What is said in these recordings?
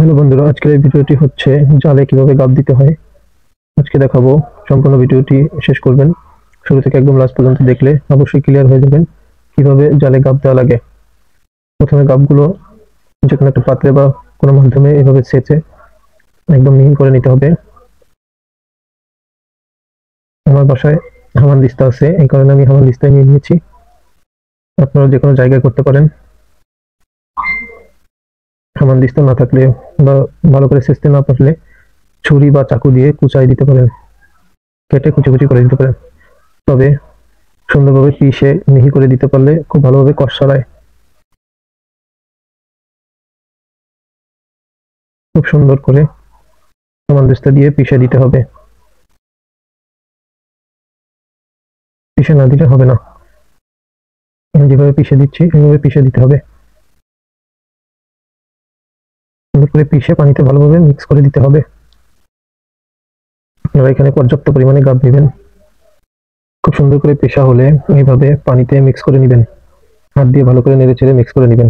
Hello বন্ধুরা, আজকের এই ভিডিওটি হচ্ছে জালে কিভাবে গাব দিতে হয়। আজকে দেখাবো। সম্পূর্ণ ভিডিওটি শেষ করবেন। শুরু থেকে একদম লাস্ট পর্যন্ত দেখলে অবশ্যই ক্লিয়ার হয়ে যাবেন কিভাবে জালে গাব দেওয়া লাগে। প্রথমে গাবগুলো যে কোনো একটা পাত্রে বা কোনো মাধ্যমে এভাবে ছেঁচে একদম মিহি করে নিতে হবে। আমার বাসায় হামানদিস্তা আছে, এই কারণে আমি হামানদিস্তায় নিয়ে নিয়েছি। আপনারা যে কোনো জায়গায় করতে পারেন। হামানদিস্তা না থাকলে বা ভালো করে ছেঁচতে না পারলে ছুরি বা চাকু দিয়ে কুচাই দিতে পারেন, কেটে কুচি কুচি করে দিতে পারেন। তবে সুন্দরভাবে পিষে মিহি করে দিতে পারলে খুব ভালোভাবে কষ ছড়ায়। খুব সুন্দর করে হামানদিস্তা দিয়ে পিষে দিতে হবে। পিষে না দিলে হবে না। আমি যেভাবে পিষে দিচ্ছি এইভাবে পিষে দিতে হবে। সুন্দর করে পিষে পানিতে ভালোভাবে মিক্স করে দিতে হবে। আপনারা এখানে পর্যাপ্ত পরিমাণে গাব নেবেন। খুব সুন্দর করে পেশা হলে এইভাবে পানিতে মিক্স করে নেবেন। হাত দিয়ে ভালো করে নেড়ে চেড়ে মিক্স করে নেবেন।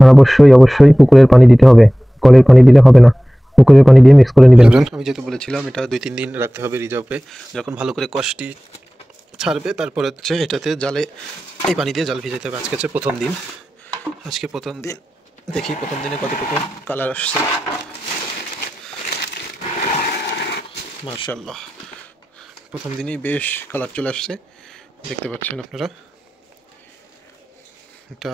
আর অবশ্যই অবশ্যই পুকুরের পানি দিতে হবে, কলের পানি দিলে হবে না। পুকুরের পানি দিয়ে মিক্স করে নেবেন। আমি যেহেতু বলেছিলাম এটা 2-3 দিন রাখতে হবে রিজার্ভে। যখন ভালো করে কষটি ছাড়বে তারপর হচ্ছে এটাতে জালে এই পানি দিয়ে জাল ভিজাতে হবে। আজকে হচ্ছে প্রথম দিন। আজকে প্রথম দিন, দেখি প্রথম দিনে কতটুকু কালার আসছে। মাশাআল্লাহ, প্রথম দিনই বেশ কালার চলে আসছে, দেখতে পাচ্ছেন আপনারা। এটা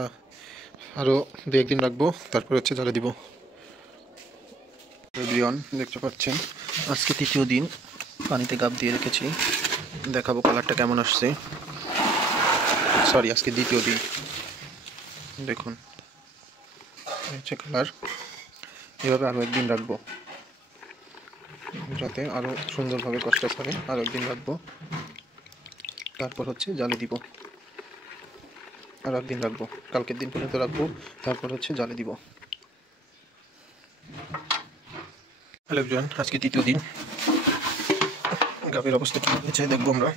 আরও 2-1 দিন রাখবো, তারপর হচ্ছে জালে দিব। দেখতে পাচ্ছেন আজকে তৃতীয় দিন পানিতে গাব দিয়ে রেখেছি, দেখাবো কালারটা কেমন আসছে। সরি, আজকে দ্বিতীয় দিন। দেখুন হচ্ছে কালার। এভাবে আরও একদিন রাখবো যাতে আরও সুন্দরভাবে কষটা ছাড়ে। আরও একদিন রাখবো, তারপর হচ্ছে জালে দিব। আরও একদিন রাখবো, কালকের দিন পর্যন্ত রাখবো, তারপর হচ্ছে জালে দিব। হ্যালো এভরিওয়ান, আজকে তৃতীয় দিন। গাবের অবস্থা কী হয়েছে দেখবো আমরা।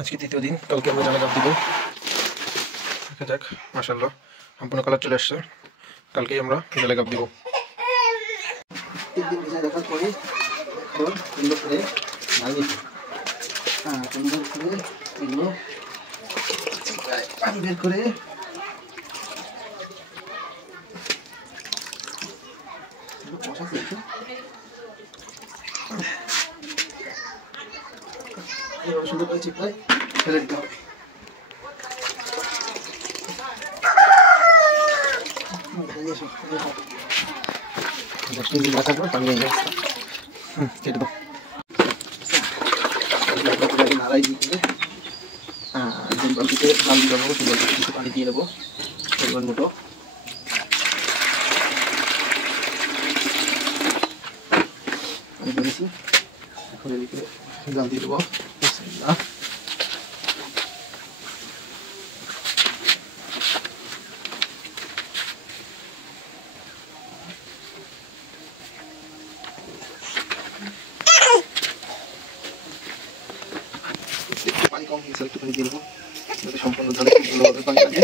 আজকে তৃতীয় দিন, কালকে আমরা জালে গাব দিব। দেখা যাক। মাশাআল্লাহ, সম্পূর্ণ কালার চলে আসছে। কালকেই আমরা জালে গাব দিব। তিন দিন ভিজা রাখার পরে এখন সুন্দর করে ভাঙিয়ে সুন্দর করে এগুলো পানি বের করে সুন্দর করে চিপড়ায় ফেলে দিতে হবে। রাখার পর পানি কেটে দাও। নাড়াই দিয়ে যে বালতিতে লাল দিয়ে দেবো, সেই বালতিতে কিছু পানি দিয়ে দেবো পরিমাণ মতো। পানি দিয়েছি, এখন এদিকে জাল দিয়ে দেবো। পানি কম হয়েছে, একটু পানি দিয়ে দেবো যাতে সম্পূর্ণ ধারে ভালোভাবে পানি লাগে।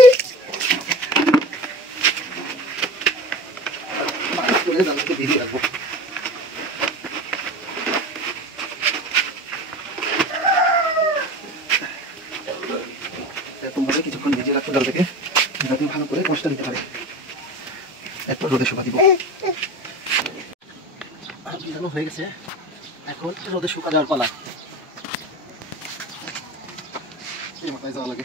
করে রান্নাকে ভিজিয়ে রাখবো। এরকমভাবে কিছুক্ষণ ভিজিয়ে রাখবো ডালটাকে, যাতে ভালো করে কষটা দিতে পারে। এরপর রোদে শুকা দিব। ভিজানো হয়ে গেছে, এখন রোদে শুকা দেওয়ার পালা। মাথায় যাওয়া লাগে।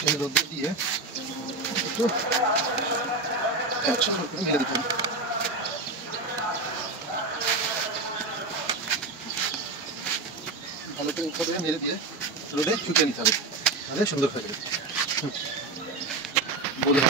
টেনে রোদে দিয়ে একটু সুন্দর করে মেলে দিতে হবে। ভালো করে মেলে দিয়ে রোদে শুকিয়ে নিতে হবে, তাহলে সুন্দর হয়ে যাবে। বলে